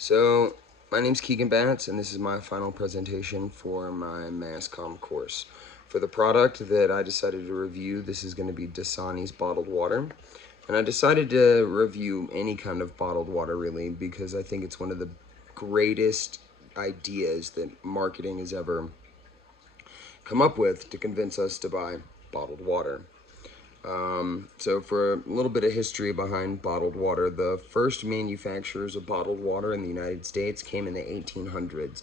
So, my name's Keegan Batts, and this is my final presentation for my mass comm course. For the product that I decided to review, this is going to be Dasani's bottled water. And I decided to review any kind of bottled water, really, because I think it's one of the greatest ideas that marketing has ever come up with to convince us to buy bottled water. So for a little bit of history behind bottled water, the first manufacturers of bottled water in the United States came in the 1800s.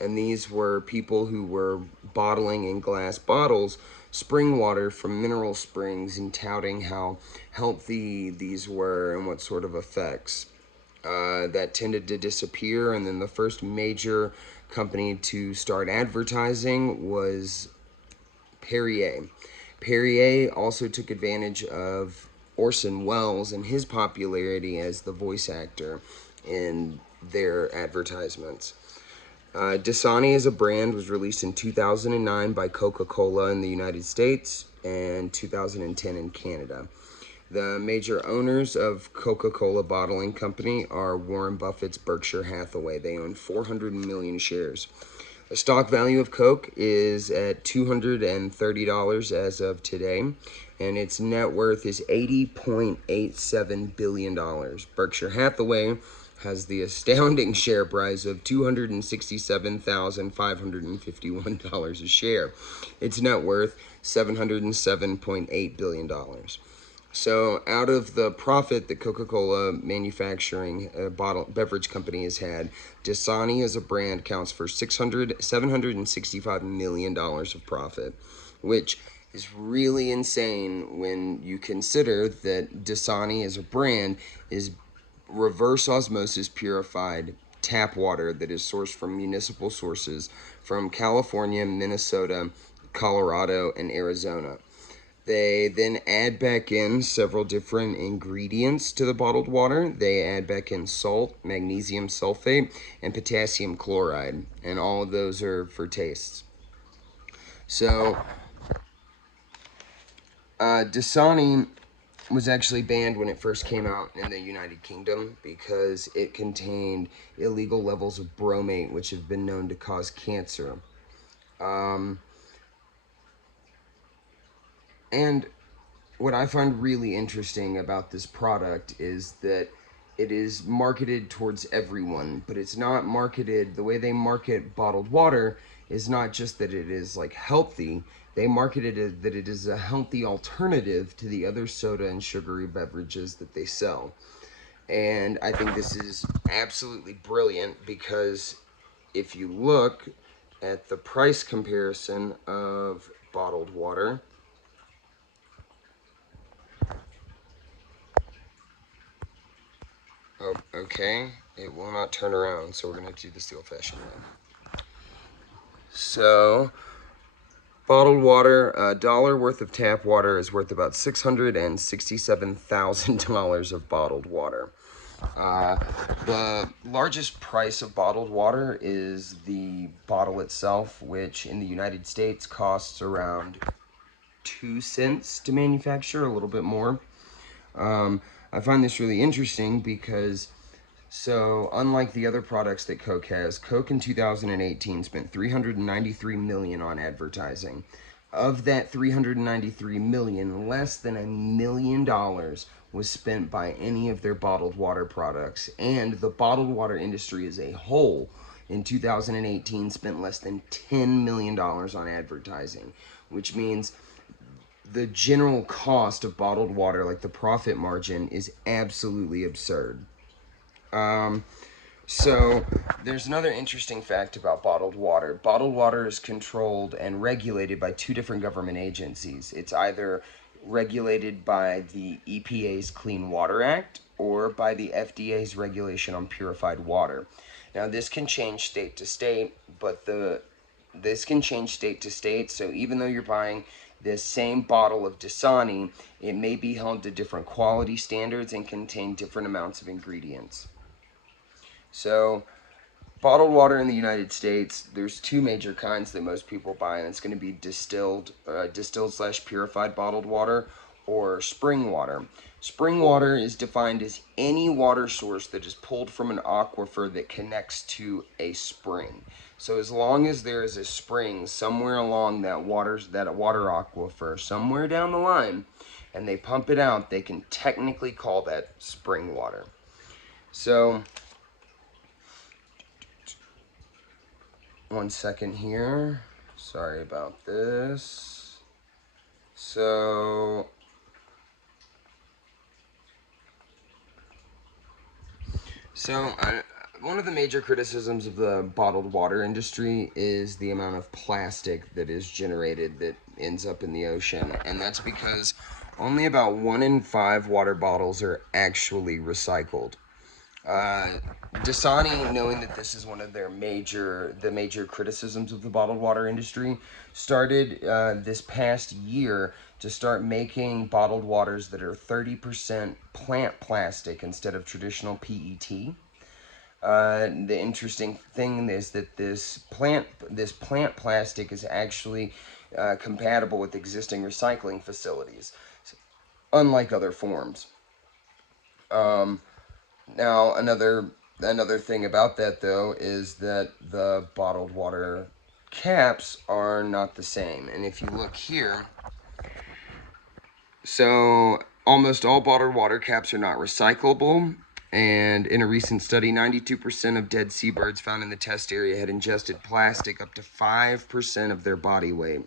And these were people who were bottling in glass bottles spring water from mineral springs and touting how healthy these were and what sort of effects. That tended to disappear, and then the first major company to start advertising was Perrier. Perrier also took advantage of Orson Welles and his popularity as the voice actor in their advertisements. Dasani as a brand was released in 2009 by Coca-Cola in the United States and 2010 in Canada. The major owners of Coca-Cola Bottling Company are Warren Buffett's Berkshire Hathaway. They own 400 million shares. The stock value of Coke is at $230 as of today, and its net worth is $80.87 billion. Berkshire Hathaway has the astounding share price of $267,551 a share. Its net worth, $707.8 billion. So, out of the profit that Coca-Cola manufacturing beverage company has had, Dasani as a brand counts for $765 million of profit, which is really insane when you consider that Dasani as a brand is reverse osmosis purified tap water that is sourced from municipal sources from California, Minnesota, Colorado, and Arizona. They then add back in several different ingredients to the bottled water. They add back in salt, magnesium sulfate, and potassium chloride, and all of those are for tastes. So, Dasani was actually banned when it first came out in the United Kingdom because it contained illegal levels of bromate, which have been known to cause cancer. Um, and what I find really interesting about this product is that it is marketed towards everyone, but it's not marketed the way they market bottled water is not just that it is like healthy. They market it as that it is a healthy alternative to the other soda and sugary beverages that they sell. And I think this is absolutely brilliant because if you look at the price comparison of bottled water, oh, okay. It will not turn around, so we're going to do this the old-fashioned way. So, bottled water, a dollar worth of tap water is worth about $667,000 of bottled water. The largest price of bottled water is the bottle itself, which in the United States costs around 2 cents to manufacture, a little bit more. I find this really interesting because unlike the other products that Coke has, Coke in 2018 spent $393 million on advertising. Of that $393 million, less than $1 million was spent by any of their bottled water products, and the bottled water industry as a whole in 2018 spent less than $10 million on advertising, which means the general cost of bottled water, like the profit margin, is absolutely absurd. Um, so, there's another interesting fact about bottled water. Bottled water is controlled and regulated by two different government agencies. It's either regulated by the EPA's Clean Water Act or by the FDA's regulation on purified water. Now, this can change state to state, but this can change state to state, so even though you're buying this same bottle of Dasani, it may be held to different quality standards and contain different amounts of ingredients. So, bottled water in the United States, there's two major kinds that most people buy, and it's going to be distilled slash purified bottled water, or spring water. Spring water is defined as any water source that is pulled from an aquifer that connects to a spring. So as long as there is a spring somewhere along that water aquifer, somewhere down the line, and they pump it out, they can technically call that spring water. So, one second here. Sorry about this. So, one of the major criticisms of the bottled water industry is the amount of plastic that is generated that ends up in the ocean. And that's because only about 1 in 5 water bottles are actually recycled. Dasani, knowing that this is one of their major criticisms of the bottled water industry, started this past year to start making bottled waters that are 30% plant plastic instead of traditional PET. The interesting thing is that this plant plastic is actually compatible with existing recycling facilities, unlike other forms. Now, another thing about that though is that the bottled water caps are not the same. And if you look here, so almost all bottled water caps are not recyclable. And in a recent study, 92% of dead seabirds found in the test area had ingested plastic up to 5% of their body weight.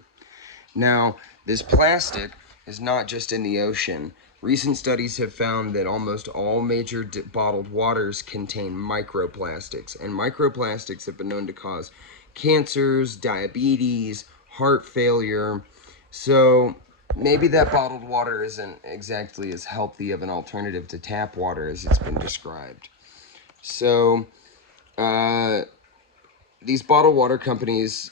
Now, this plastic is not just in the ocean. Recent studies have found that almost all major bottled waters contain microplastics, and microplastics have been known to cause cancers, diabetes, heart failure. So maybe that bottled water isn't exactly as healthy of an alternative to tap water as it's been described. So these bottled water companies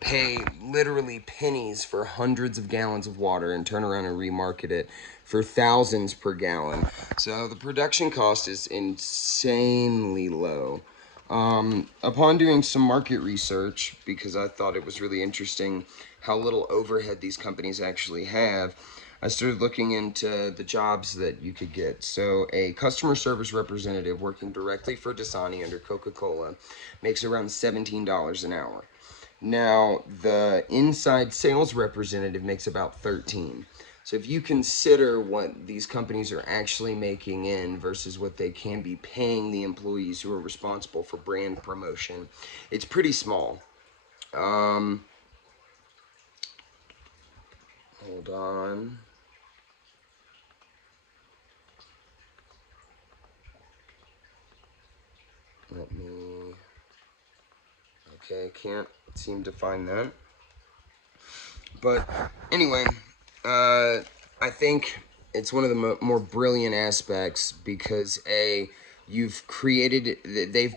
pay literally pennies for hundreds of gallons of water and turn around and remarket it for thousands per gallon. So the production cost is insanely low. Upon doing some market research, because I thought it was really interesting how little overhead these companies actually have, I started looking into the jobs that you could get. So a customer service representative working directly for Dasani under Coca-Cola makes around $17 an hour. Now, the inside sales representative makes about 13. So if you consider what these companies are actually making in versus what they can be paying the employees who are responsible for brand promotion, it's pretty small. Hold on. Let me... Okay, can't seem to find that. But anyway, I think it's one of the more brilliant aspects because they've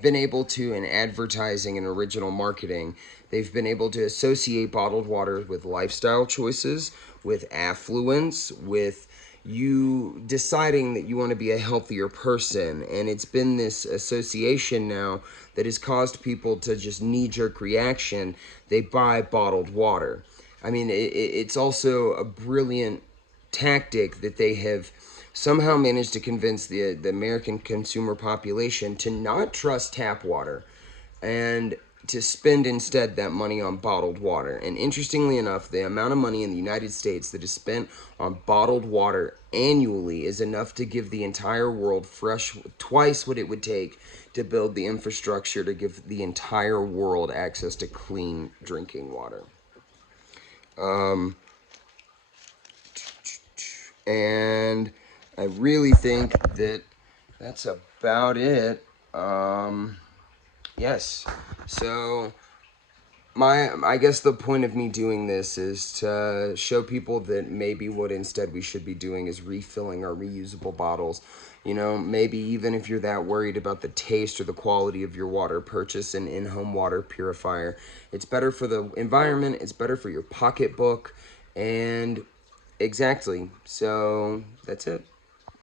been able to, in advertising and original marketing, they've been able to associate bottled water with lifestyle choices, with affluence, with you deciding that you want to be a healthier person. And it's been this association now that has caused people to just knee-jerk reaction. They buy bottled water. I mean, it's also a brilliant tactic that they have somehow managed to convince the American consumer population to not trust tap water and to spend instead that money on bottled water. And interestingly enough, the amount of money in the United States that is spent on bottled water annually is enough to give the entire world twice what it would take to build the infrastructure to give the entire world access to clean drinking water. And I really think that that's about it. Yes. So I guess the point of me doing this is to show people that maybe what instead we should be doing is refilling our reusable bottles. You know, maybe even if you're that worried about the taste or the quality of your water, purchase an in-home water purifier. It's better for the environment, it's better for your pocketbook, and exactly. So that's it.